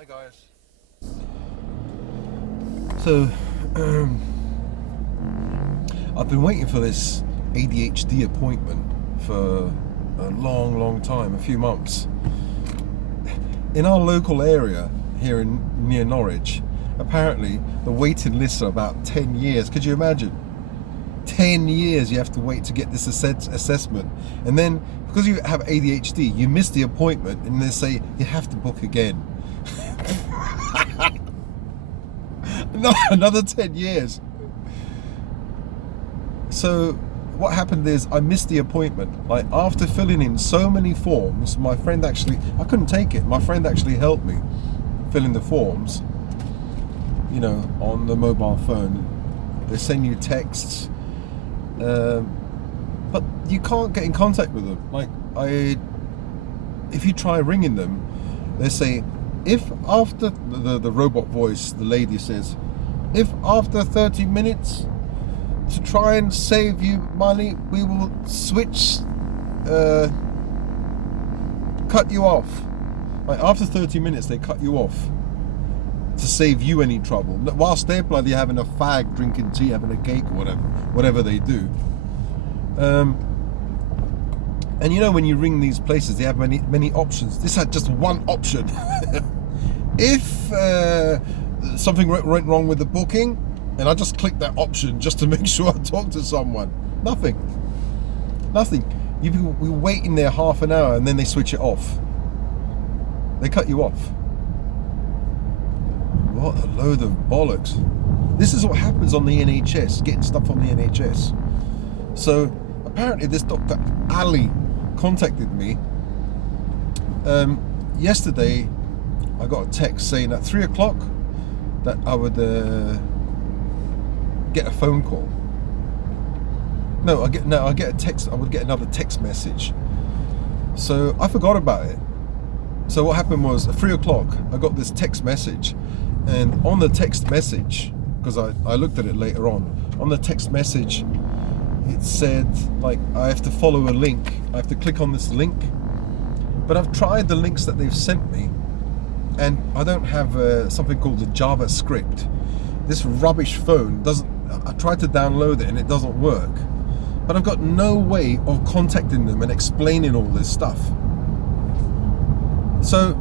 Hi guys. So, I've been waiting for this ADHD appointment for a long time, a few months. In our local area here near Norwich, apparently the waiting lists are about 10 years. Could you imagine? 10 years you have to wait to get this assessment. And then, because you have ADHD, you miss the appointment and they say you have to book again. No, another 10 years. So what happened is I missed the appointment. Like, after filling in so many forms, my friend actually, I couldn't take it. My friend actually helped me fill in the forms, on the mobile phone. They send you texts, but you can't get in contact with them. Like, if you try ringing them, they say, if after the robot voice, the lady says, if after 30 minutes, to try and save you money, we will switch, cut you off. Like, after 30 minutes, they cut you off to save you any trouble. Whilst they're bloody having a fag, drinking tea, having a cake or whatever they do. And when you ring these places, they have many options. This had just one option. If something went wrong with the booking, and I just clicked that option just to make sure I talk to someone. Nothing. You we wait in there half an hour and then they switch it off. They cut you off. What a load of bollocks. This is what happens on the NHS, getting stuff on the NHS. So apparently this Dr. Ali contacted me. Yesterday I got a text saying at 3 o'clock that I would get a phone call. I get a text. I would get another text message. So I forgot about it. So what happened was at 3 o'clock I got this text message, and on the text message, because I looked at it later on the text message, it said, like, I have to follow a link. I have to click on this link. But I've tried the links that they've sent me, and I don't have something called the JavaScript. This rubbish phone doesn't. I tried to download it and it doesn't work. But I've got no way of contacting them and explaining all this stuff. So,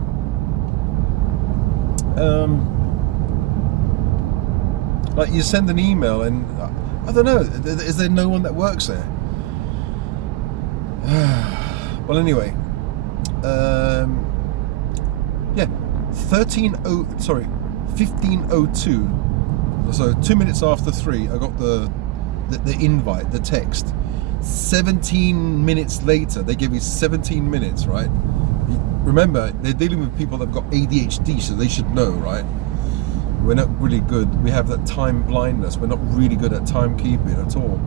like, you send an email and I don't know. Is there no one that works there? Well, anyway, yeah, 15:02. So 2 minutes after 3, I got the invite, the text. 17 minutes later, they gave me 17 minutes, right? Remember, they're dealing with people that've got ADHD, so they should know, right? We're not really good. We have that time blindness. We're not really good at timekeeping at all.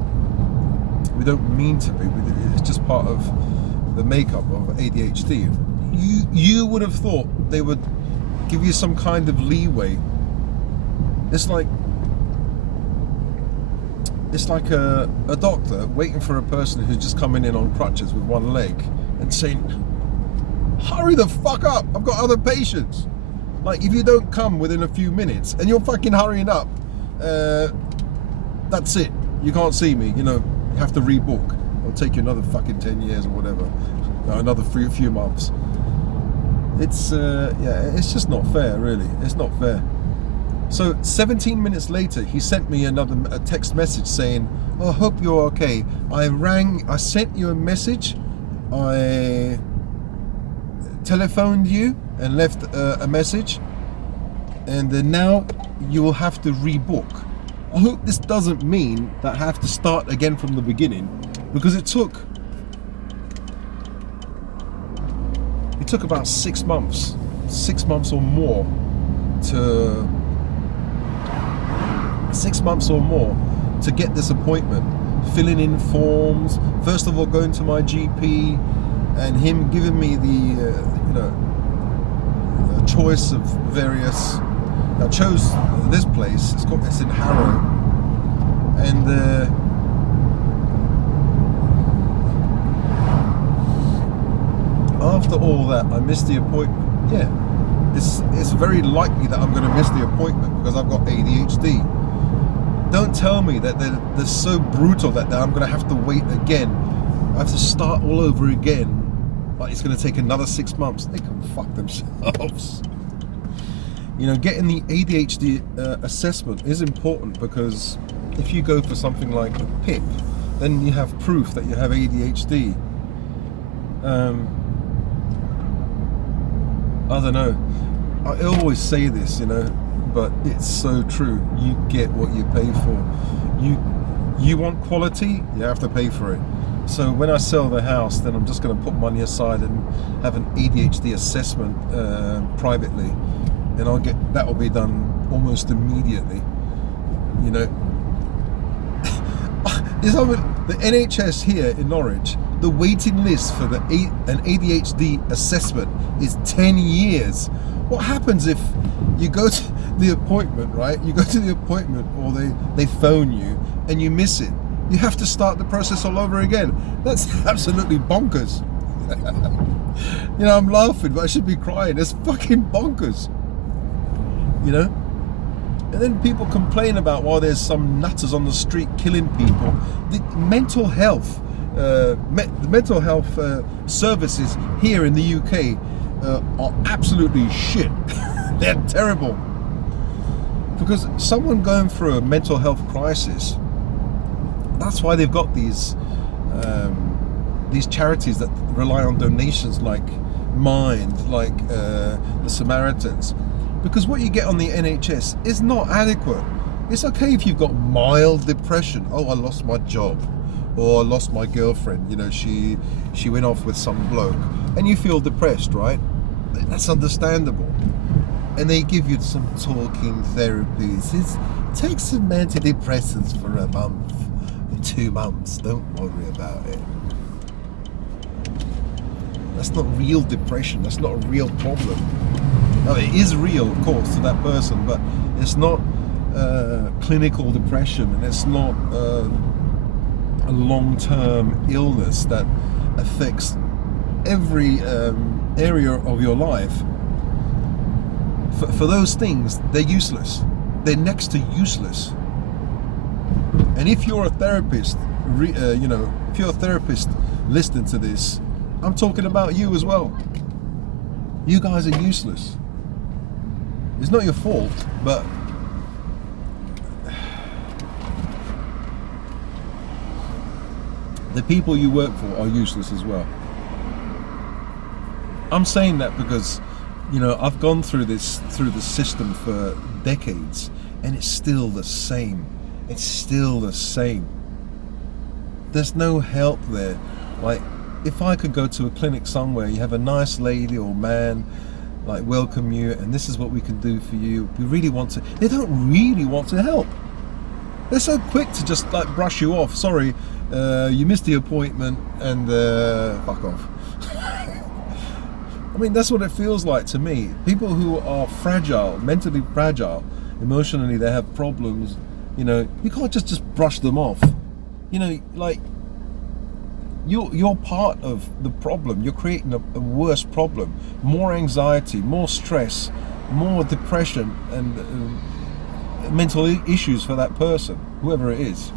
We don't mean to be. It's just part of the makeup of ADHD. You would have thought they would give you some kind of leeway. It's like a doctor waiting for a person who's just coming in on crutches with one leg and saying, hurry the fuck up, I've got other patients. Like, if you don't come within a few minutes and you're fucking hurrying up, that's it. You can't see me, you have to rebook. It'll take you another fucking 10 years or whatever. Another few months. It's, it's just not fair, really. It's not fair. So 17 minutes later, he sent me a text message saying, oh, I hope you're okay. I sent you a message. I telephoned you and left a message. And then now you will have to rebook. I hope this doesn't mean that I have to start again from the beginning, because it took about 6 months or more to get this appointment, filling in forms, first of all going to my GP and him giving me the choice of various. I chose this place. It's in Harrow, and after all that, I missed the appointment. Yeah, it's very likely that I'm going to miss the appointment because I've got ADHD. Don't tell me that they're so brutal that I'm going to have to wait again. I have to start all over again. Like it's going to take another 6 months. They can fuck themselves. You know, getting the ADHD assessment is important because if you go for something like a PIP, then you have proof that you have ADHD. I don't know. I always say this, you know, but it's so true. You get what you pay for. You want quality, you have to pay for it. So when I sell the house, then I'm just going to put money aside and have an ADHD assessment privately, and that will be done almost immediately. You know, the NHS here in Norwich, the waiting list for an ADHD assessment is 10 years. What happens if you go to the appointment, right? You go to the appointment or they phone you and you miss it. You have to start the process all over again. That's absolutely bonkers. You know, I'm laughing, but I should be crying. It's fucking bonkers. You know? And then people complain about why there's some nutters on the street killing people. The mental health services here in the UK are absolutely shit. They're terrible. Because someone going through a mental health crisis, that's why they've got these charities that rely on donations like Mind, like the Samaritans. Because what you get on the NHS is not adequate. It's okay if you've got mild depression. Oh, I lost my job, or I lost my girlfriend. You know, she went off with some bloke, and you feel depressed, right? That's understandable. And they give you some talking therapies. Take some antidepressants for a month, or 2 months. Don't worry about it. That's not real depression. That's not a real problem. Now, it is real, of course, to that person, but it's not clinical depression, and it's not a long-term illness that affects every area of your life. For those things, they're useless. They're next to useless. And if you're a therapist, if you're a therapist listening to this, I'm talking about you as well. You guys are useless. It's not your fault, but the people you work for are useless as well. I'm saying that because, you know, I've gone through the system for decades, and it's still the same. It's still the same. There's no help there. Like, if I could go to a clinic somewhere, you have a nice lady or man like welcome you, and this is what we can do for you. We really want to. They don't really want to help. They're so quick to just like brush you off. Sorry, you missed the appointment, and fuck off. I mean, that's what it feels like to me. People who are fragile, mentally fragile, emotionally, they have problems. You know, you can't just brush them off. You know, like, you're part of the problem. You're creating a worse problem, more anxiety, more stress, more depression, and mental issues for that person, whoever it is.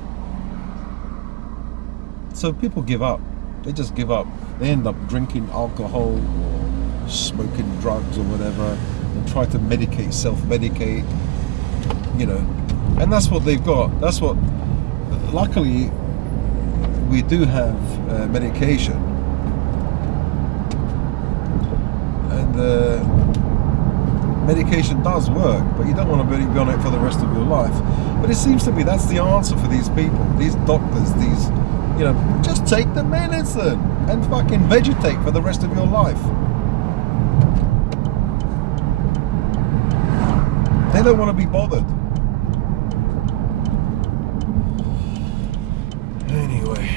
So people give up. They just give up. They end up drinking alcohol or smoking drugs or whatever, and try to self-medicate, you know. And that's what they've got. That's what, luckily, we do have medication, and medication does work, but you don't want to be on it for the rest of your life. But it seems to me that's the answer for these people, these doctors, these, you know, just take the medicine and fucking vegetate for the rest of your life. They don't want to be bothered. Anyway,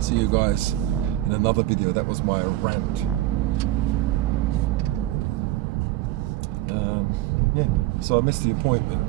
see you guys in another video. That was my rant. Yeah, so I missed the appointment.